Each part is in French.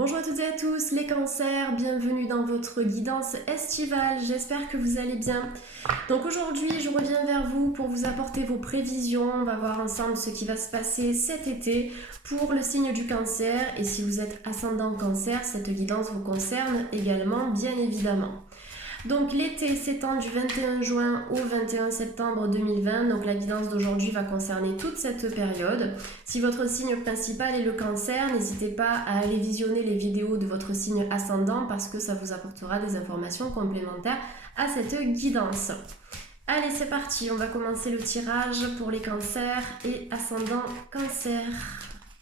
Bonjour à toutes et à tous les cancers, bienvenue dans votre guidance estivale, j'espère que vous allez bien. Donc aujourd'hui je reviens vers vous pour vous apporter vos prévisions, on va voir ensemble ce qui va se passer cet été pour le signe du cancer et si vous êtes ascendant cancer, cette guidance vous concerne également bien évidemment. Donc l'été s'étend du 21 juin au 21 septembre 2020, donc la guidance d'aujourd'hui va concerner toute cette période. Si votre signe principal est le cancer, n'hésitez pas à aller visionner les vidéos de votre signe ascendant parce que ça vous apportera des informations complémentaires à cette guidance. Allez, c'est parti, on va commencer le tirage pour les cancers et ascendant cancer.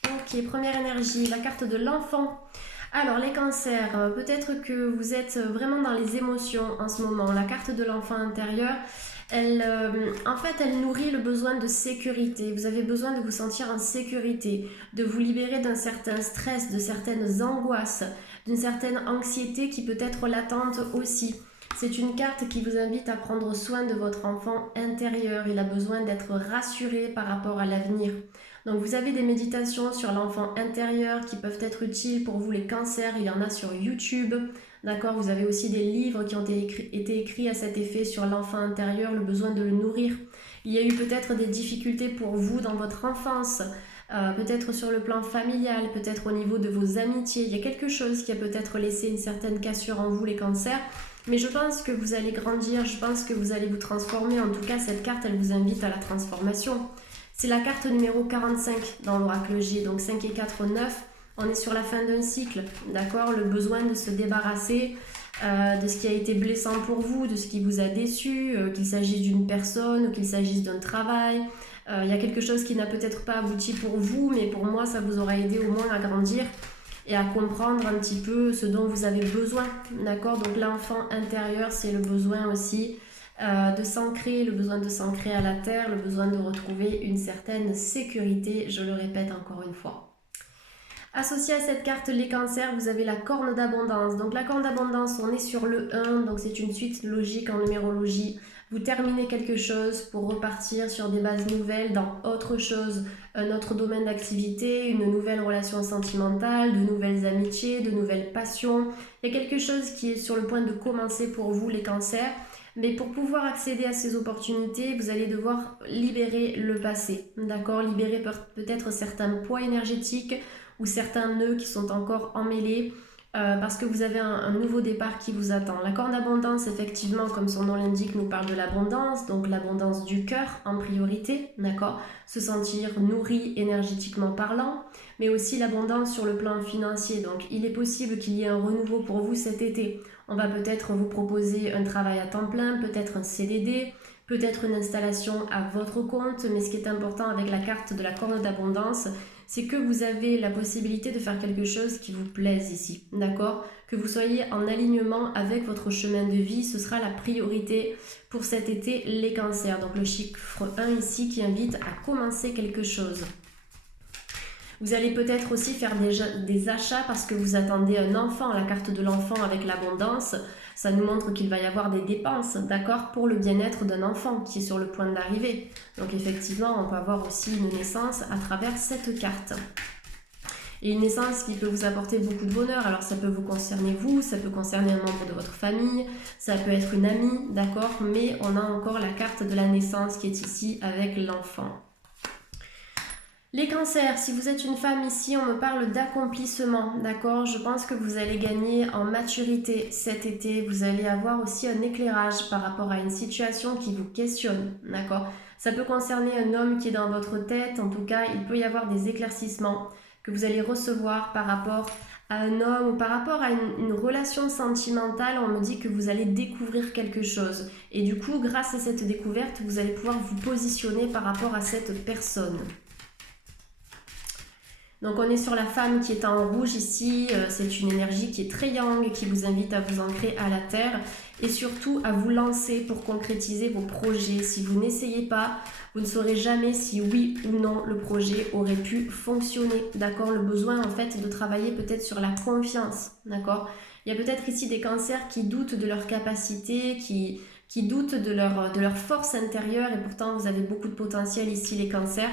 Ok, première énergie, la carte de l'enfant. Alors les cancers, peut-être que vous êtes vraiment dans les émotions en ce moment. La carte de l'enfant intérieur, elle nourrit le besoin de sécurité. Vous avez besoin de vous sentir en sécurité, de vous libérer d'un certain stress, de certaines angoisses, d'une certaine anxiété qui peut être latente aussi. C'est une carte qui vous invite à prendre soin de votre enfant intérieur. Il a besoin d'être rassuré par rapport à l'avenir. Donc vous avez des méditations sur l'enfant intérieur qui peuvent être utiles pour vous les cancers, il y en a sur YouTube, d'accord. Vous avez aussi des livres qui ont été écrits à cet effet sur l'enfant intérieur, le besoin de le nourrir. Il y a eu peut-être des difficultés pour vous dans votre enfance, peut-être sur le plan familial, peut-être au niveau de vos amitiés. Il y a quelque chose qui a peut-être laissé une certaine cassure en vous les cancers. Mais je pense que vous allez grandir, je pense que vous allez vous transformer. En tout cas, cette carte, elle vous invite à la transformation. C'est la carte numéro 45 dans l'oracle J, donc 5 et 4, 9. On est sur la fin d'un cycle, d'accord. Le besoin de se débarrasser de ce qui a été blessant pour vous, de ce qui vous a déçu, qu'il s'agisse d'une personne ou qu'il s'agisse d'un travail. Il y a quelque chose qui n'a peut-être pas abouti pour vous, mais pour moi, ça vous aura aidé au moins à grandir et à comprendre un petit peu ce dont vous avez besoin, d'accord. Donc l'enfant intérieur, c'est le besoin aussi de s'ancrer, le besoin de s'ancrer à la terre, le besoin de retrouver une certaine sécurité, je le répète encore une fois. Associé à cette carte, les cancers, vous avez la corne d'abondance. Donc la corne d'abondance, on est sur le 1, donc c'est une suite logique en numérologie. Vous terminez quelque chose pour repartir sur des bases nouvelles dans autre chose, un autre domaine d'activité, une nouvelle relation sentimentale, de nouvelles amitiés, de nouvelles passions. Il y a quelque chose qui est sur le point de commencer pour vous, les cancers. Mais pour pouvoir accéder à ces opportunités, vous allez devoir libérer le passé, d'accord. Libérer peut-être certains poids énergétiques ou certains nœuds qui sont encore emmêlés parce que vous avez un nouveau départ qui vous attend. La corne d'abondance, effectivement, comme son nom l'indique, nous parle de l'abondance, donc l'abondance du cœur en priorité, d'accord. Se sentir nourri énergétiquement parlant, mais aussi l'abondance sur le plan financier. Donc il est possible qu'il y ait un renouveau pour vous cet été. On va peut-être vous proposer un travail à temps plein, peut-être un CDD, peut-être une installation à votre compte, mais ce qui est important avec la carte de la corne d'abondance, c'est que vous avez la possibilité de faire quelque chose qui vous plaise ici, d'accord. Que vous soyez en alignement avec votre chemin de vie, ce sera la priorité pour cet été, les cancers. Donc le chiffre 1 ici qui invite à commencer quelque chose. Vous allez peut-être aussi faire des achats parce que vous attendez un enfant. La carte de l'enfant avec l'abondance, ça nous montre qu'il va y avoir des dépenses, d'accord, pour le bien-être d'un enfant qui est sur le point d'arriver. Donc effectivement, on peut avoir aussi une naissance à travers cette carte. Et une naissance qui peut vous apporter beaucoup de bonheur. Alors ça peut vous concerner vous, ça peut concerner un membre de votre famille, ça peut être une amie, d'accord, mais on a encore la carte de la naissance qui est ici avec l'enfant. Les cancers, si vous êtes une femme ici, on me parle d'accomplissement, d'accord. Je pense que vous allez gagner en maturité cet été. Vous allez avoir aussi un éclairage par rapport à une situation qui vous questionne, d'accord. Ça peut concerner un homme qui est dans votre tête. En tout cas, il peut y avoir des éclaircissements que vous allez recevoir par rapport à un homme ou par rapport à une relation sentimentale. On me dit que vous allez découvrir quelque chose. Et du coup, grâce à cette découverte, vous allez pouvoir vous positionner par rapport à cette personne. Donc on est sur la femme qui est en rouge ici, c'est une énergie qui est très yang, qui vous invite à vous ancrer à la terre et surtout à vous lancer pour concrétiser vos projets. Si vous n'essayez pas, vous ne saurez jamais si oui ou non le projet aurait pu fonctionner, d'accord. Le besoin en fait de travailler peut-être sur la confiance, d'accord. Il y a peut-être ici des cancers qui doutent de leur capacité, qui doutent de leur force intérieure et pourtant vous avez beaucoup de potentiel ici les cancers.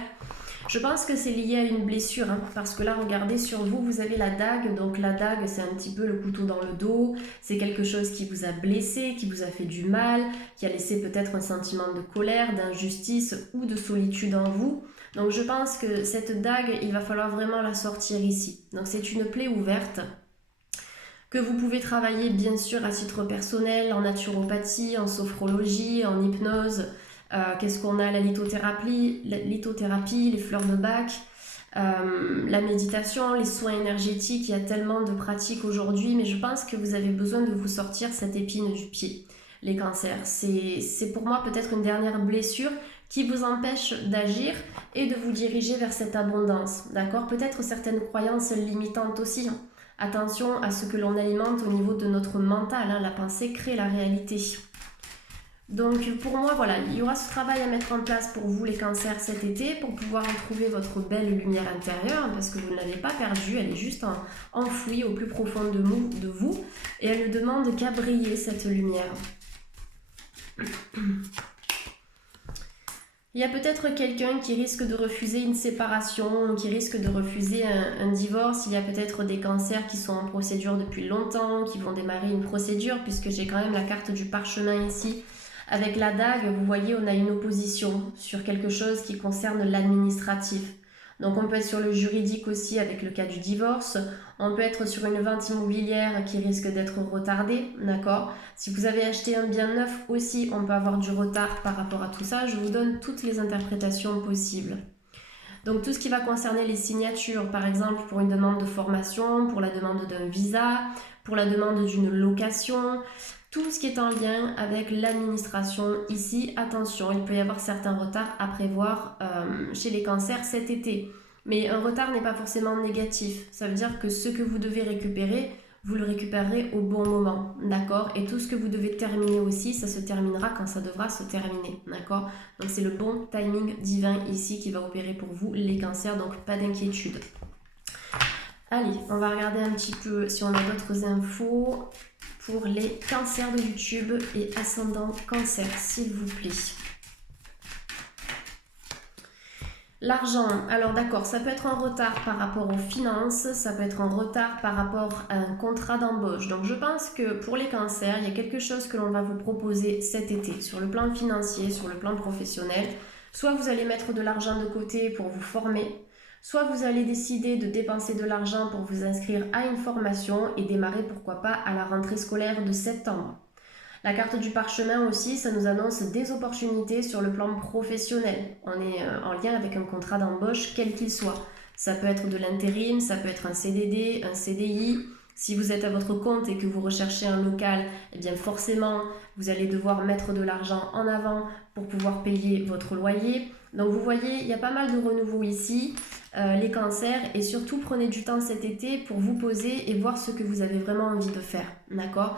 Je pense que c'est lié à une blessure, hein, parce que là, regardez, sur vous, vous avez la dague. Donc la dague, c'est un petit peu le couteau dans le dos. C'est quelque chose qui vous a blessé, qui vous a fait du mal, qui a laissé peut-être un sentiment de colère, d'injustice ou de solitude en vous. Donc je pense que cette dague, il va falloir vraiment la sortir ici. Donc c'est une plaie ouverte que vous pouvez travailler bien sûr à titre personnel, en naturopathie, en sophrologie, en hypnose. Qu'est-ce qu'on a? La lithothérapie, les fleurs de Bach, la méditation, les soins énergétiques. Il y a tellement de pratiques aujourd'hui, mais je pense que vous avez besoin de vous sortir cette épine du pied, les cancers. C'est pour moi peut-être une dernière blessure qui vous empêche d'agir et de vous diriger vers cette abondance, d'accord? Peut-être certaines croyances limitantes aussi, hein. Attention à ce que l'on alimente au niveau de notre mental, hein. La pensée crée la réalité. Donc pour moi, voilà, il y aura ce travail à mettre en place pour vous les cancers cet été pour pouvoir retrouver votre belle lumière intérieure, parce que vous ne l'avez pas perdue, elle est juste enfouie au plus profond de vous et elle ne demande qu'à briller cette lumière. Il y a peut-être quelqu'un qui risque de refuser une séparation, qui risque de refuser un divorce. Il y a peut-être des cancers qui sont en procédure depuis longtemps, qui vont démarrer une procédure, puisque j'ai quand même la carte du parchemin ici. Avec la dague, vous voyez, on a une opposition sur quelque chose qui concerne l'administratif. Donc on peut être sur le juridique aussi avec le cas du divorce. On peut être sur une vente immobilière qui risque d'être retardée, d'accord? Si vous avez acheté un bien neuf aussi, on peut avoir du retard par rapport à tout ça. Je vous donne toutes les interprétations possibles. Donc tout ce qui va concerner les signatures, par exemple pour une demande de formation, pour la demande d'un visa, pour la demande d'une location, tout ce qui est en lien avec l'administration ici, attention, il peut y avoir certains retards à prévoir chez les cancers cet été. Mais un retard n'est pas forcément négatif. Ça veut dire que ce que vous devez récupérer, vous le récupérerez au bon moment, d'accord? Et tout ce que vous devez terminer aussi, ça se terminera quand ça devra se terminer, d'accord? Donc c'est le bon timing divin ici qui va opérer pour vous, les cancers, donc pas d'inquiétude. Allez, on va regarder un petit peu si on a d'autres infos pour les cancers de YouTube et ascendant cancer, s'il vous plaît. L'argent, alors d'accord, ça peut être un retard par rapport aux finances, ça peut être un retard par rapport à un contrat d'embauche. Donc je pense que pour les cancers, il y a quelque chose que l'on va vous proposer cet été, sur le plan financier, sur le plan professionnel. Soit vous allez mettre de l'argent de côté pour vous former, soit vous allez décider de dépenser de l'argent pour vous inscrire à une formation et démarrer pourquoi pas à la rentrée scolaire de septembre. La carte du parchemin aussi, ça nous annonce des opportunités sur le plan professionnel. On est en lien avec un contrat d'embauche, quel qu'il soit. Ça peut être de l'intérim, ça peut être un CDD, un CDI. Si vous êtes à votre compte et que vous recherchez un local, eh bien forcément, vous allez devoir mettre de l'argent en avant pour pouvoir payer votre loyer. Donc vous voyez, il y a pas mal de renouveau ici, les cancers, et surtout prenez du temps cet été pour vous poser et voir ce que vous avez vraiment envie de faire, d'accord?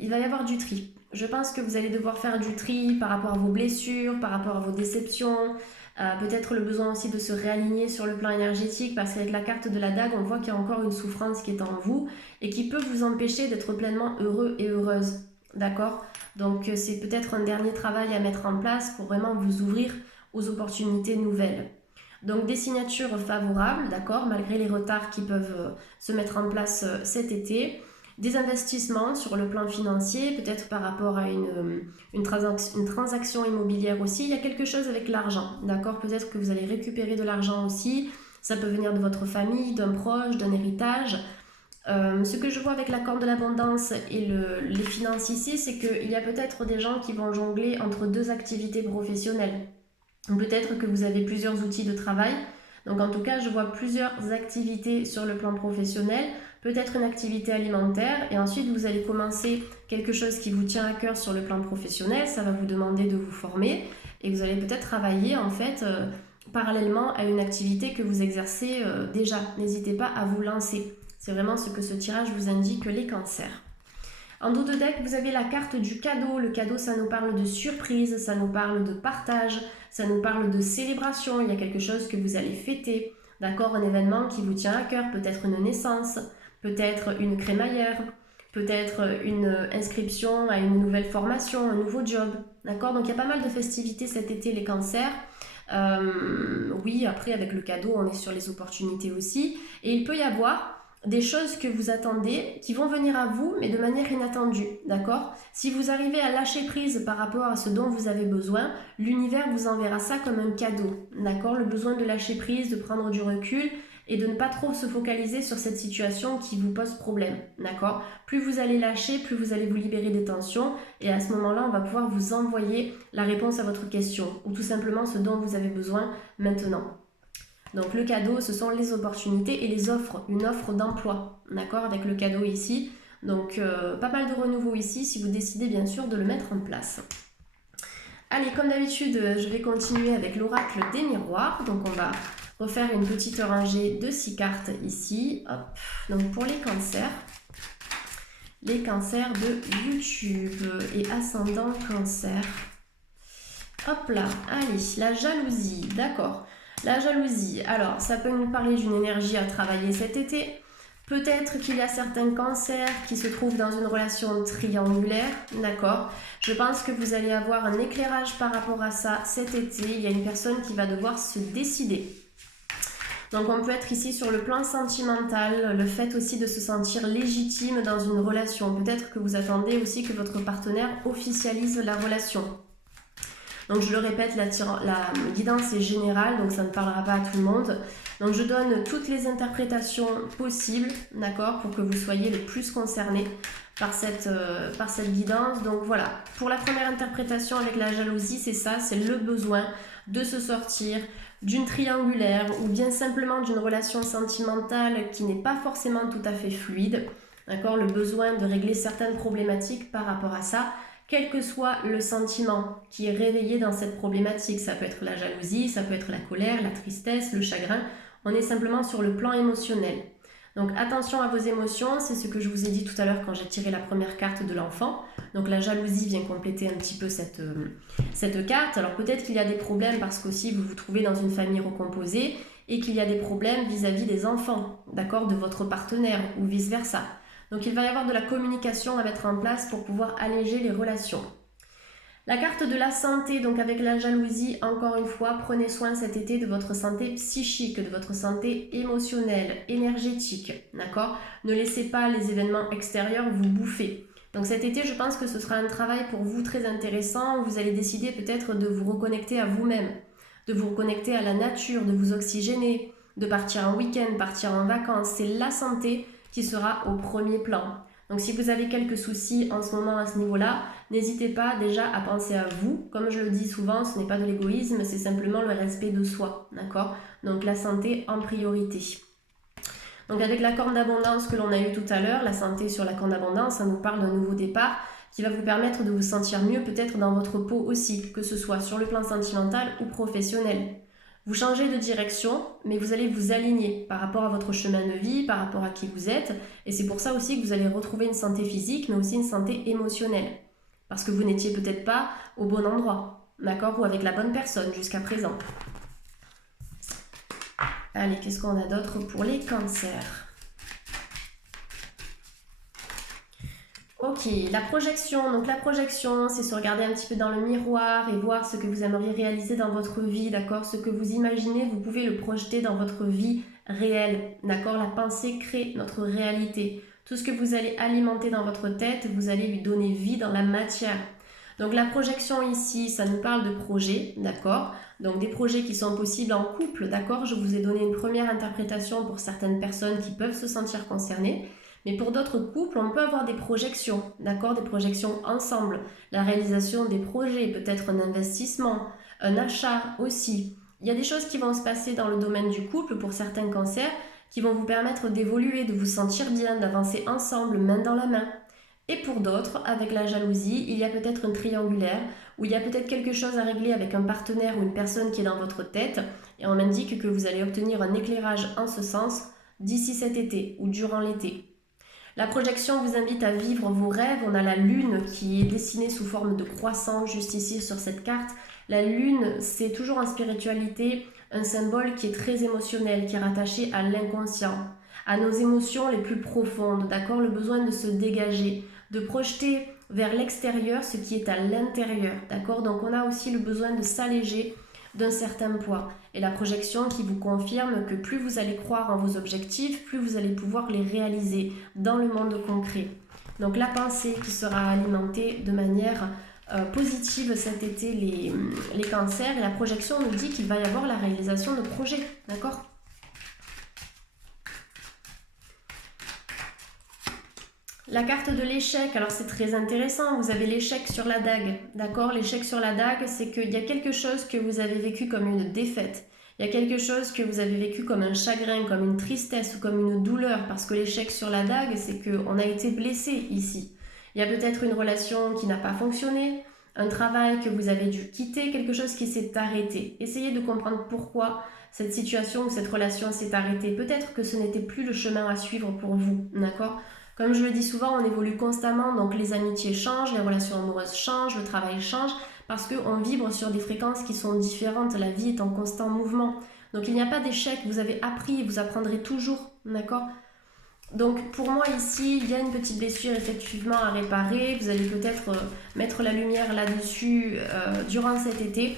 Il va y avoir du tri. Je pense que vous allez devoir faire du tri par rapport à vos blessures, par rapport à vos déceptions, peut-être le besoin aussi de se réaligner sur le plan énergétique, parce qu'avec la carte de la dague, on voit qu'il y a encore une souffrance qui est en vous et qui peut vous empêcher d'être pleinement heureux et heureuse, d'accord? Donc c'est peut-être un dernier travail à mettre en place pour vraiment vous ouvrir aux opportunités nouvelles. Donc des signatures favorables, d'accord, malgré les retards qui peuvent se mettre en place cet été. Des investissements sur le plan financier, peut-être par rapport à une transaction immobilière aussi. Il y a quelque chose avec l'argent, d'accord? Peut-être que vous allez récupérer de l'argent aussi. Ça peut venir de votre famille, d'un proche, d'un héritage. Ce que je vois avec la corde de l'abondance et les finances ici, c'est qu'il y a peut-être des gens qui vont jongler entre deux activités professionnelles. Peut-être que vous avez plusieurs outils de travail. Donc en tout cas, je vois plusieurs activités sur le plan professionnel, peut-être une activité alimentaire, et ensuite vous allez commencer quelque chose qui vous tient à cœur sur le plan professionnel, ça va vous demander de vous former, et vous allez peut-être travailler en fait parallèlement à une activité que vous exercez déjà. N'hésitez pas à vous lancer. C'est vraiment ce que ce tirage vous indique, les cancers. En dos de deck, vous avez la carte du cadeau. Le cadeau, ça nous parle de surprise, ça nous parle de partage, ça nous parle de célébration. Il y a quelque chose que vous allez fêter, d'accord? Un événement qui vous tient à cœur, peut-être une naissance, peut-être une crémaillère, peut-être une inscription à une nouvelle formation, un nouveau job, d'accord? Donc il y a pas mal de festivités cet été, les cancers. Oui, après avec le cadeau, on est sur les opportunités aussi. Et il peut y avoir des choses que vous attendez qui vont venir à vous, mais de manière inattendue, d'accord? Si vous arrivez à lâcher prise par rapport à ce dont vous avez besoin, l'univers vous enverra ça comme un cadeau, d'accord? Le besoin de lâcher prise, de prendre du recul et de ne pas trop se focaliser sur cette situation qui vous pose problème, d'accord? Plus vous allez lâcher, plus vous allez vous libérer des tensions et à ce moment-là, on va pouvoir vous envoyer la réponse à votre question ou tout simplement ce dont vous avez besoin maintenant. Donc le cadeau, ce sont les opportunités et les offres, une offre d'emploi, d'accord, avec le cadeau ici. Donc pas mal de renouveau ici si vous décidez bien sûr de le mettre en place. Allez, comme d'habitude, je vais continuer avec l'oracle des miroirs. Donc on va refaire une petite rangée de 6 cartes ici. Hop. Donc pour les cancers de YouTube et ascendant cancer. Hop là, allez, la jalousie, d'accord. La jalousie, alors ça peut nous parler d'une énergie à travailler cet été. Peut-être qu'il y a certains cancers qui se trouvent dans une relation triangulaire, d'accord. Je pense que vous allez avoir un éclairage par rapport à ça cet été. Il y a une personne qui va devoir se décider. Donc on peut être ici sur le plan sentimental, le fait aussi de se sentir légitime dans une relation. Peut-être que vous attendez aussi que votre partenaire officialise la relation. Donc je le répète, la guidance est générale, donc ça ne parlera pas à tout le monde. Donc je donne toutes les interprétations possibles, d'accord, pour que vous soyez le plus concernés par cette guidance. Donc voilà, pour la première interprétation avec la jalousie, c'est ça, c'est le besoin de se sortir d'une triangulaire ou bien simplement d'une relation sentimentale qui n'est pas forcément tout à fait fluide, d'accord, le besoin de régler certaines problématiques par rapport à ça. Quel que soit le sentiment qui est réveillé dans cette problématique, ça peut être la jalousie, ça peut être la colère, la tristesse, le chagrin, on est simplement sur le plan émotionnel. Donc attention à vos émotions, c'est ce que je vous ai dit tout à l'heure quand j'ai tiré la première carte de l'enfant. Donc la jalousie vient compléter un petit peu cette carte. Alors peut-être qu'il y a des problèmes parce qu'aussi vous vous trouvez dans une famille recomposée et qu'il y a des problèmes vis-à-vis des enfants, d'accord, de votre partenaire ou vice-versa. Donc il va y avoir de la communication à mettre en place pour pouvoir alléger les relations. La carte de la santé, donc avec la jalousie, encore une fois, prenez soin cet été de votre santé psychique, de votre santé émotionnelle, énergétique, d'accord? Ne laissez pas les événements extérieurs vous bouffer. Donc cet été, je pense que ce sera un travail pour vous très intéressant. Vous allez décider peut-être de vous reconnecter à vous-même, de vous reconnecter à la nature, de vous oxygéner, de partir en week-end, partir en vacances. C'est la santé qui sera au premier plan. Donc si vous avez quelques soucis en ce moment à ce niveau-là, n'hésitez pas déjà à penser à vous. Comme je le dis souvent, ce n'est pas de l'égoïsme, c'est simplement le respect de soi, d'accord? Donc la santé en priorité. Donc avec la corne d'abondance que l'on a eu tout à l'heure, la santé sur la corne d'abondance, ça nous parle d'un nouveau départ qui va vous permettre de vous sentir mieux peut-être dans votre peau aussi, que ce soit sur le plan sentimental ou professionnel. Vous changez de direction, mais vous allez vous aligner par rapport à votre chemin de vie, par rapport à qui vous êtes. Et c'est pour ça aussi que vous allez retrouver une santé physique, mais aussi une santé émotionnelle. Parce que vous n'étiez peut-être pas au bon endroit, d'accord, ou avec la bonne personne jusqu'à présent. Allez, qu'est-ce qu'on a d'autre pour les cancers ? Ok, la projection. Donc la projection, c'est se regarder un petit peu dans le miroir et voir ce que vous aimeriez réaliser dans votre vie, d'accord? Ce que vous imaginez, vous pouvez le projeter dans votre vie réelle, d'accord? La pensée crée notre réalité. Tout ce que vous allez alimenter dans votre tête, vous allez lui donner vie dans la matière. Donc la projection ici, ça nous parle de projets, d'accord? Donc des projets qui sont possibles en couple, d'accord? Je vous ai donné une première interprétation pour certaines personnes qui peuvent se sentir concernées. Mais pour d'autres couples, on peut avoir des projections, d'accord? Des projections ensemble. La réalisation des projets, peut-être un investissement, un achat aussi. Il y a des choses qui vont se passer dans le domaine du couple pour certains cancers qui vont vous permettre d'évoluer, de vous sentir bien, d'avancer ensemble, main dans la main. Et pour d'autres, avec la jalousie, il y a peut-être un triangulaire où il y a peut-être quelque chose à régler avec un partenaire ou une personne qui est dans votre tête et on m'indique que vous allez obtenir un éclairage en ce sens d'ici cet été ou durant l'été. La projection vous invite à vivre vos rêves. On a la lune qui est dessinée sous forme de croissant juste ici sur cette carte. La lune, c'est toujours en spiritualité un symbole qui est très émotionnel, qui est rattaché à l'inconscient, à nos émotions les plus profondes, d'accord? Le besoin de se dégager, de projeter vers l'extérieur ce qui est à l'intérieur, d'accord? Donc on a aussi le besoin de s'alléger, d'un certain poids. Et la projection qui vous confirme que plus vous allez croire en vos objectifs, plus vous allez pouvoir les réaliser dans le monde concret. Donc la pensée qui sera alimentée de manière positive cet été les cancers, et la projection nous dit qu'il va y avoir la réalisation de projets, d'accord ? La carte de l'échec, alors c'est très intéressant, vous avez l'échec sur la dague, d'accord? L'échec sur la dague, c'est qu'il y a quelque chose que vous avez vécu comme une défaite. Il y a quelque chose que vous avez vécu comme un chagrin, comme une tristesse ou comme une douleur, parce que l'échec sur la dague, c'est qu'on a été blessé ici. Il y a peut-être une relation qui n'a pas fonctionné, un travail que vous avez dû quitter, quelque chose qui s'est arrêté. Essayez de comprendre pourquoi cette situation ou cette relation s'est arrêtée. Peut-être que ce n'était plus le chemin à suivre pour vous, d'accord? Comme je le dis souvent, on évolue constamment, donc les amitiés changent, les relations amoureuses changent, le travail change, parce qu'on vibre sur des fréquences qui sont différentes, la vie est en constant mouvement. Donc il n'y a pas d'échec, vous avez appris, vous apprendrez toujours, d'accord? Donc pour moi ici, il y a une petite blessure effectivement à réparer, vous allez peut-être mettre la lumière là-dessus durant cet été.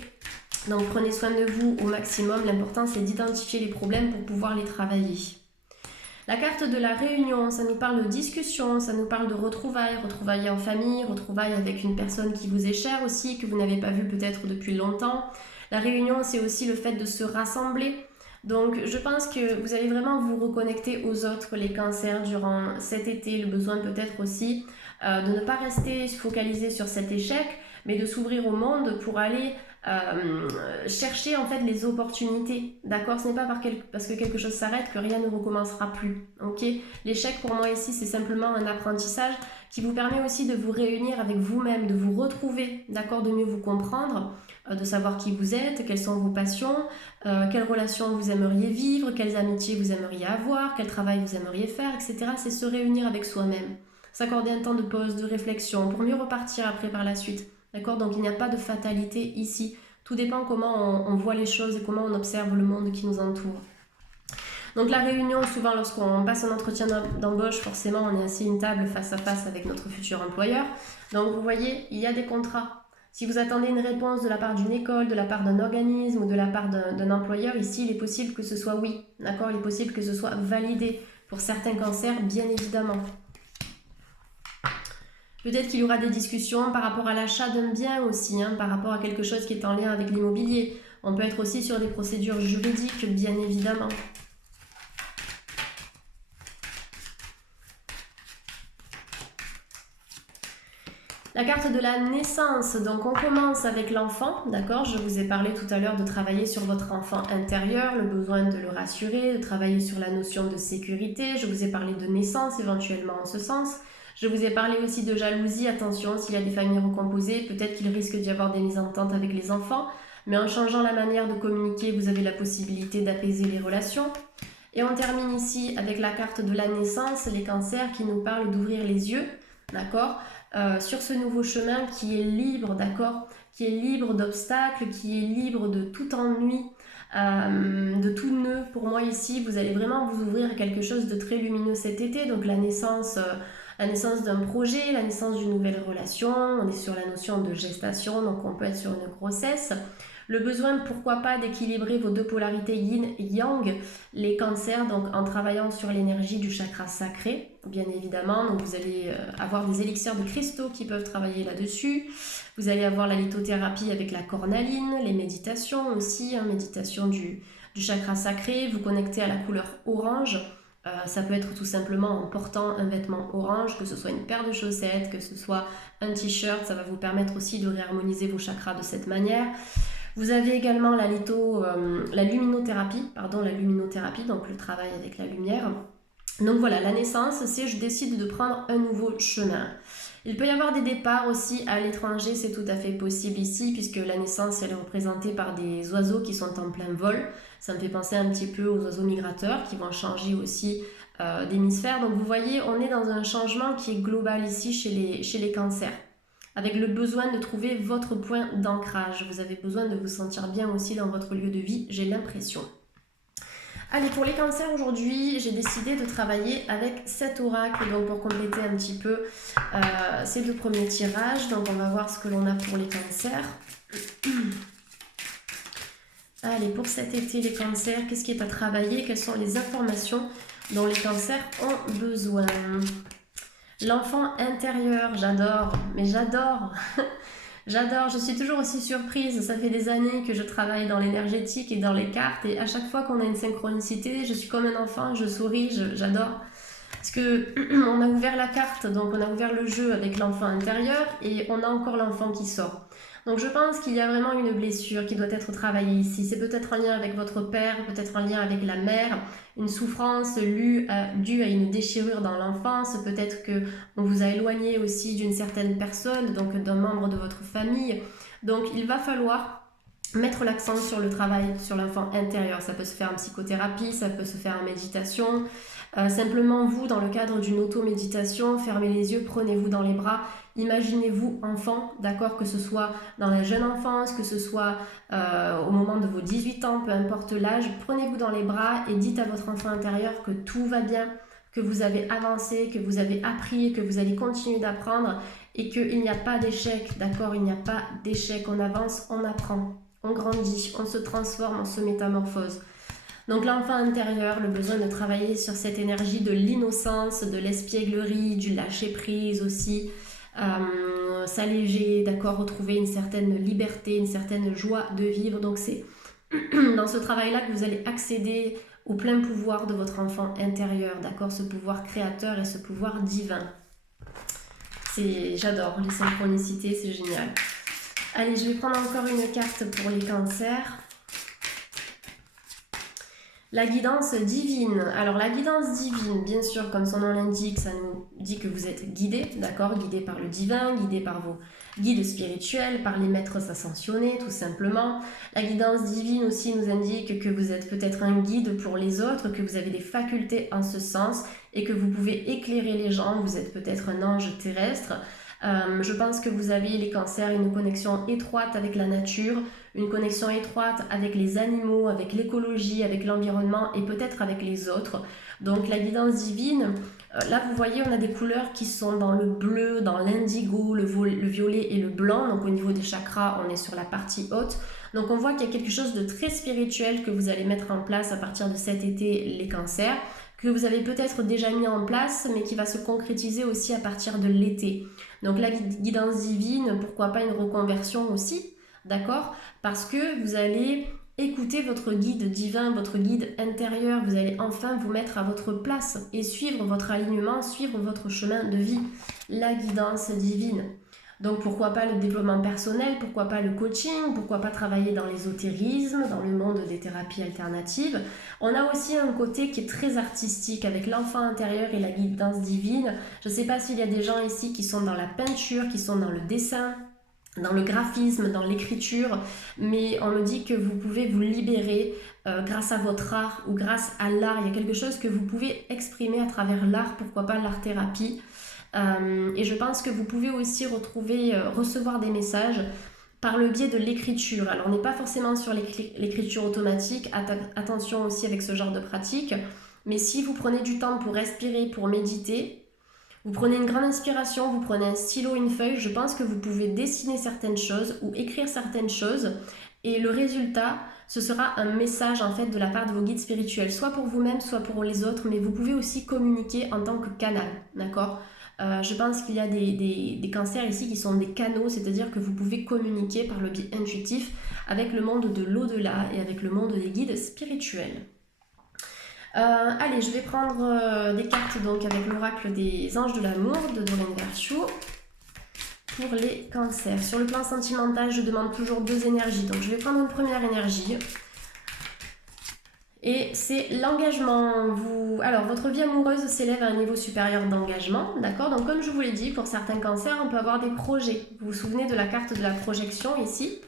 Donc prenez soin de vous au maximum, l'important c'est d'identifier les problèmes pour pouvoir les travailler. La carte de la réunion, ça nous parle de discussion, ça nous parle de retrouvailles, retrouvailles en famille, retrouvailles avec une personne qui vous est chère aussi, que vous n'avez pas vue peut-être depuis longtemps. La réunion, c'est aussi le fait de se rassembler. Donc je pense que vous allez vraiment vous reconnecter aux autres, les cancers, durant cet été. Le besoin peut-être aussi de ne pas rester focalisé sur cet échec, mais de s'ouvrir au monde pour aller chercher en fait les opportunités, d'accord? Ce n'est pas parce que quelque chose s'arrête que rien ne recommencera plus, ok? L'échec pour moi ici c'est simplement un apprentissage qui vous permet aussi de vous réunir avec vous-même, de vous retrouver, d'accord? De mieux vous comprendre, de savoir qui vous êtes, quelles sont vos passions, quelles relations vous aimeriez vivre, quelles amitiés vous aimeriez avoir, quel travail vous aimeriez faire, etc. C'est se réunir avec soi-même, s'accorder un temps de pause, de réflexion pour mieux repartir après par la suite. D'accord? Donc il n'y a pas de fatalité ici. Tout dépend comment on voit les choses et comment on observe le monde qui nous entoure. Donc la réunion, souvent lorsqu'on passe un entretien d'embauche, forcément on est assis à une table face à face avec notre futur employeur. Donc vous voyez, il y a des contrats. Si vous attendez une réponse de la part d'une école, de la part d'un organisme ou de la part d'un employeur, ici il est possible que ce soit oui. D'accord? Il est possible que ce soit validé pour certains cancers, bien évidemment. Peut-être qu'il y aura des discussions par rapport à l'achat d'un bien aussi, par rapport à quelque chose qui est en lien avec l'immobilier. On peut être aussi sur des procédures juridiques, bien évidemment. La carte de la naissance, donc on commence avec l'enfant, d'accord? Je vous ai parlé tout à l'heure de travailler sur votre enfant intérieur, le besoin de le rassurer, de travailler sur la notion de sécurité. Je vous ai parlé de naissance éventuellement en ce sens. Je vous ai parlé aussi de jalousie, attention, s'il y a des familles recomposées, peut-être qu'il risque d'y avoir des mésententes avec les enfants, mais en changeant la manière de communiquer, vous avez la possibilité d'apaiser les relations. Et on termine ici avec la carte de la naissance, les cancers qui nous parlent d'ouvrir les yeux, d'accord, sur ce nouveau chemin qui est libre, d'accord, qui est libre d'obstacles, qui est libre de tout ennui, de tout nœud. Pour moi ici, vous allez vraiment vous ouvrir à quelque chose de très lumineux cet été, donc la naissance d'un projet, la naissance d'une nouvelle relation, on est sur la notion de gestation, donc on peut être sur une grossesse. Le besoin, pourquoi pas, d'équilibrer vos deux polarités yin et yang, les cancers, donc en travaillant sur l'énergie du chakra sacré, bien évidemment. Donc vous allez avoir des élixirs de cristaux qui peuvent travailler là-dessus. Vous allez avoir la lithothérapie avec la cornaline, les méditations aussi, méditation du chakra sacré, vous connectez à la couleur orange. Ça peut être tout simplement en portant un vêtement orange, que ce soit une paire de chaussettes, que ce soit un t-shirt, ça va vous permettre aussi de réharmoniser vos chakras de cette manière. Vous avez également la luminothérapie, donc le travail avec la lumière. Donc voilà, la naissance, c'est je décide de prendre un nouveau chemin. Il peut y avoir des départs aussi à l'étranger, c'est tout à fait possible ici, puisque la naissance elle est représentée par des oiseaux qui sont en plein vol. Ça me fait penser un petit peu aux oiseaux migrateurs qui vont changer aussi d'hémisphère. Donc vous voyez, on est dans un changement qui est global ici chez les cancers, avec le besoin de trouver votre point d'ancrage. Vous avez besoin de vous sentir bien aussi dans votre lieu de vie, j'ai l'impression. Allez, pour les cancers aujourd'hui, j'ai décidé de travailler avec cet oracle, donc pour compléter un petit peu ces deux premiers tirages. Donc on va voir ce que l'on a pour les cancers. Allez, pour cet été, les cancers, qu'est-ce qui est à travailler? Quelles sont les informations dont les cancers ont besoin? L'enfant intérieur, j'adore, mais j'adore. J'adore, je suis toujours aussi surprise. Ça fait des années que je travaille dans l'énergétique et dans les cartes, et à chaque fois qu'on a une synchronicité, je suis comme un enfant, je souris, j'adore. Parce que on a ouvert la carte, donc on a ouvert le jeu avec l'enfant intérieur et on a encore l'enfant qui sort. Donc je pense qu'il y a vraiment une blessure qui doit être travaillée ici. C'est peut-être en lien avec votre père, peut-être en lien avec la mère, une souffrance due à une déchirure dans l'enfance, peut-être que on vous a éloigné aussi d'une certaine personne, donc d'un membre de votre famille. Donc il va falloir mettre l'accent sur le travail sur l'enfant intérieur. Ça peut se faire en psychothérapie, ça peut se faire en méditation. Simplement vous, dans le cadre d'une auto-méditation, fermez les yeux, prenez-vous dans les bras, imaginez-vous enfant, d'accord, que ce soit dans la jeune enfance, que ce soit au moment de vos 18 ans, peu importe l'âge, prenez-vous dans les bras et dites à votre enfant intérieur que tout va bien, que vous avez avancé, que vous avez appris, que vous allez continuer d'apprendre et qu'il n'y a pas d'échec, d'accord, il n'y a pas d'échec, on avance, on apprend, on grandit, on se transforme, on se métamorphose. Donc l'enfant intérieur, le besoin de travailler sur cette énergie de l'innocence, de l'espièglerie, du lâcher-prise aussi, s'alléger, d'accord, retrouver une certaine liberté, une certaine joie de vivre. Donc c'est dans ce travail-là que vous allez accéder au plein pouvoir de votre enfant intérieur, d'accord, ce pouvoir créateur et ce pouvoir divin. J'adore les synchronicités, c'est génial. Allez, je vais prendre encore une carte pour les cancers. La guidance divine. Alors la guidance divine, bien sûr, comme son nom l'indique, ça nous dit que vous êtes guidé, d'accord, guidé par le divin, guidé par vos guides spirituels, par les maîtres ascensionnés, tout simplement. La guidance divine aussi nous indique que vous êtes peut-être un guide pour les autres, que vous avez des facultés en ce sens et que vous pouvez éclairer les gens. Vous êtes peut-être un ange terrestre. Je pense que vous avez, les cancers, une connexion étroite avec la nature, une connexion étroite avec les animaux, avec l'écologie, avec l'environnement et peut-être avec les autres. Donc la guidance divine, là vous voyez, on a des couleurs qui sont dans le bleu, dans l'indigo, le violet et le blanc. Donc au niveau des chakras, on est sur la partie haute. Donc on voit qu'il y a quelque chose de très spirituel que vous allez mettre en place à partir de cet été, les cancers, que vous avez peut-être déjà mis en place, mais qui va se concrétiser aussi à partir de l'été. Donc la guidance divine, pourquoi pas une reconversion aussi, d'accord? Parce que vous allez écouter votre guide divin, votre guide intérieur, vous allez enfin vous mettre à votre place et suivre votre alignement, suivre votre chemin de vie, la guidance divine. Donc pourquoi pas le développement personnel, pourquoi pas le coaching, pourquoi pas travailler dans l'ésotérisme, dans le monde des thérapies alternatives. On a aussi un côté qui est très artistique avec l'enfant intérieur et la guidance divine. Je ne sais pas s'il y a des gens ici qui sont dans la peinture, qui sont dans le dessin, dans le graphisme, dans l'écriture, mais on me dit que vous pouvez vous libérer grâce à votre art ou grâce à l'art. Il y a quelque chose que vous pouvez exprimer à travers l'art, pourquoi pas l'art-thérapie. Et je pense que vous pouvez aussi recevoir des messages par le biais de l'écriture. Alors on n'est pas forcément sur l'écriture automatique, attention aussi avec ce genre de pratique, mais si vous prenez du temps pour respirer, pour méditer, vous prenez une grande inspiration, vous prenez un stylo, une feuille, je pense que vous pouvez dessiner certaines choses ou écrire certaines choses et le résultat, ce sera un message en fait de la part de vos guides spirituels, soit pour vous-même, soit pour les autres, mais vous pouvez aussi communiquer en tant que canal, d'accord ? Je pense qu'il y a des cancers ici qui sont des canaux, c'est-à-dire que vous pouvez communiquer par le biais intuitif avec le monde de l'au-delà et avec le monde des guides spirituels. Allez, je vais prendre des cartes donc avec l'oracle des anges de l'amour de Doreen Virtue pour les cancers. Sur le plan sentimental, je demande toujours 2 énergies. Donc je vais prendre une première énergie. Et c'est l'engagement. Alors, votre vie amoureuse s'élève à un niveau supérieur d'engagement, d'accord? Donc, comme je vous l'ai dit, pour certains cancers, on peut avoir des projets. Vous vous souvenez de la carte de la projection ici?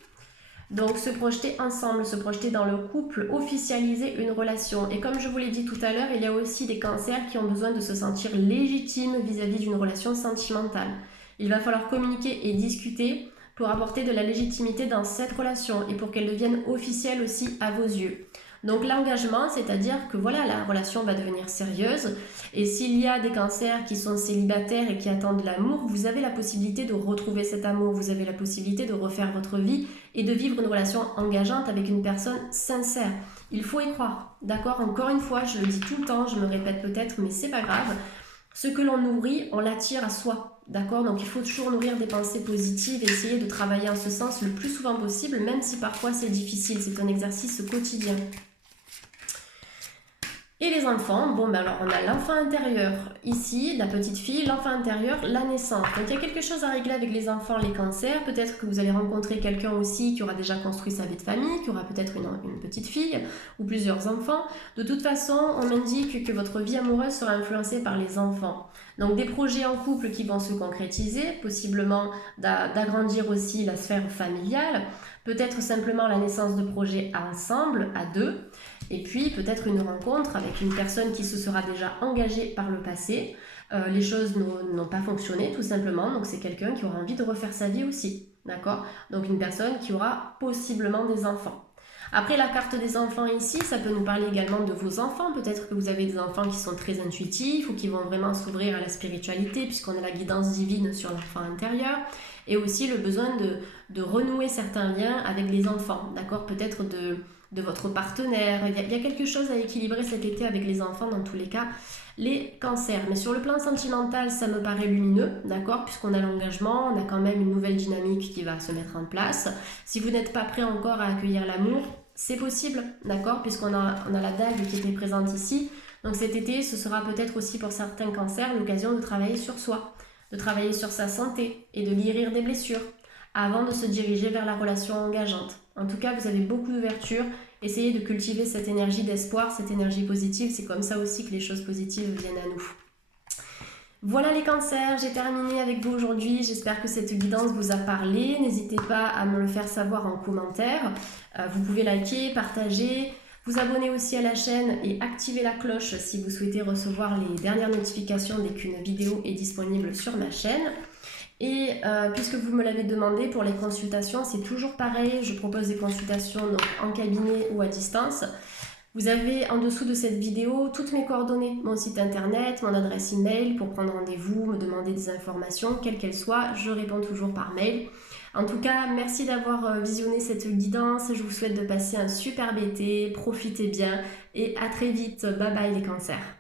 Donc, se projeter ensemble, se projeter dans le couple, officialiser une relation. Et comme je vous l'ai dit tout à l'heure, il y a aussi des cancers qui ont besoin de se sentir légitimes vis-à-vis d'une relation sentimentale. Il va falloir communiquer et discuter pour apporter de la légitimité dans cette relation et pour qu'elle devienne officielle aussi à vos yeux. Donc l'engagement, c'est-à-dire que voilà, la relation va devenir sérieuse. Et s'il y a des cancers qui sont célibataires et qui attendent l'amour, vous avez la possibilité de retrouver cet amour, vous avez la possibilité de refaire votre vie et de vivre une relation engageante avec une personne sincère. Il faut y croire, d'accord? Encore une fois, je le dis tout le temps, je me répète peut-être, mais c'est pas grave. Ce que l'on nourrit, on l'attire à soi, d'accord? Donc il faut toujours nourrir des pensées positives, essayer de travailler en ce sens le plus souvent possible, même si parfois c'est difficile, c'est un exercice quotidien. Et les enfants, bon ben alors on a l'enfant intérieur ici, la petite fille, l'enfant intérieur, la naissance. Donc il y a quelque chose à régler avec les enfants, les cancers. Peut-être que vous allez rencontrer quelqu'un aussi qui aura déjà construit sa vie de famille, qui aura peut-être une petite fille ou plusieurs enfants. De toute façon, on m'indique que votre vie amoureuse sera influencée par les enfants. Donc des projets en couple qui vont se concrétiser, possiblement d'agrandir aussi la sphère familiale, peut-être simplement la naissance de projets ensemble, à deux. Et puis peut-être une rencontre avec une personne qui se sera déjà engagée par le passé. Les choses n'ont pas fonctionné tout simplement, donc c'est quelqu'un qui aura envie de refaire sa vie aussi, d'accord? Donc une personne qui aura possiblement des enfants. Après la carte des enfants ici, ça peut nous parler également de vos enfants. Peut-être que vous avez des enfants qui sont très intuitifs ou qui vont vraiment s'ouvrir à la spiritualité puisqu'on a la guidance divine sur l'enfant intérieur. Et aussi le besoin de renouer certains liens avec les enfants, d'accord? Peut-être de votre partenaire. Il y a quelque chose à équilibrer cet été avec les enfants dans tous les cas. Les cancers. Mais sur le plan sentimental, ça me paraît lumineux, d'accord? Puisqu'on a l'engagement, on a quand même une nouvelle dynamique qui va se mettre en place. Si vous n'êtes pas prêt encore à accueillir l'amour, c'est possible, d'accord? Puisqu'on a la dague qui était présente ici. Donc cet été, ce sera peut-être aussi pour certains cancers l'occasion de travailler sur soi, de travailler sur sa santé et de guérir des blessures avant de se diriger vers la relation engageante. En tout cas, vous avez beaucoup d'ouverture. Essayez de cultiver cette énergie d'espoir, cette énergie positive. C'est comme ça aussi que les choses positives viennent à nous. Voilà les cancers, j'ai terminé avec vous aujourd'hui. J'espère que cette guidance vous a parlé. N'hésitez pas à me le faire savoir en commentaire. Vous pouvez liker, partager, vous abonner aussi à la chaîne et activer la cloche si vous souhaitez recevoir les dernières notifications dès qu'une vidéo est disponible sur ma chaîne. Et puisque vous me l'avez demandé pour les consultations, c'est toujours pareil, je propose des consultations donc en cabinet ou à distance. Vous avez en dessous de cette vidéo toutes mes coordonnées, mon site internet, mon adresse email pour prendre rendez-vous, me demander des informations, quelles qu'elles soient, je réponds toujours par mail. En tout cas, merci d'avoir visionné cette guidance, je vous souhaite de passer un superbe été, profitez bien et à très vite, bye bye les cancers.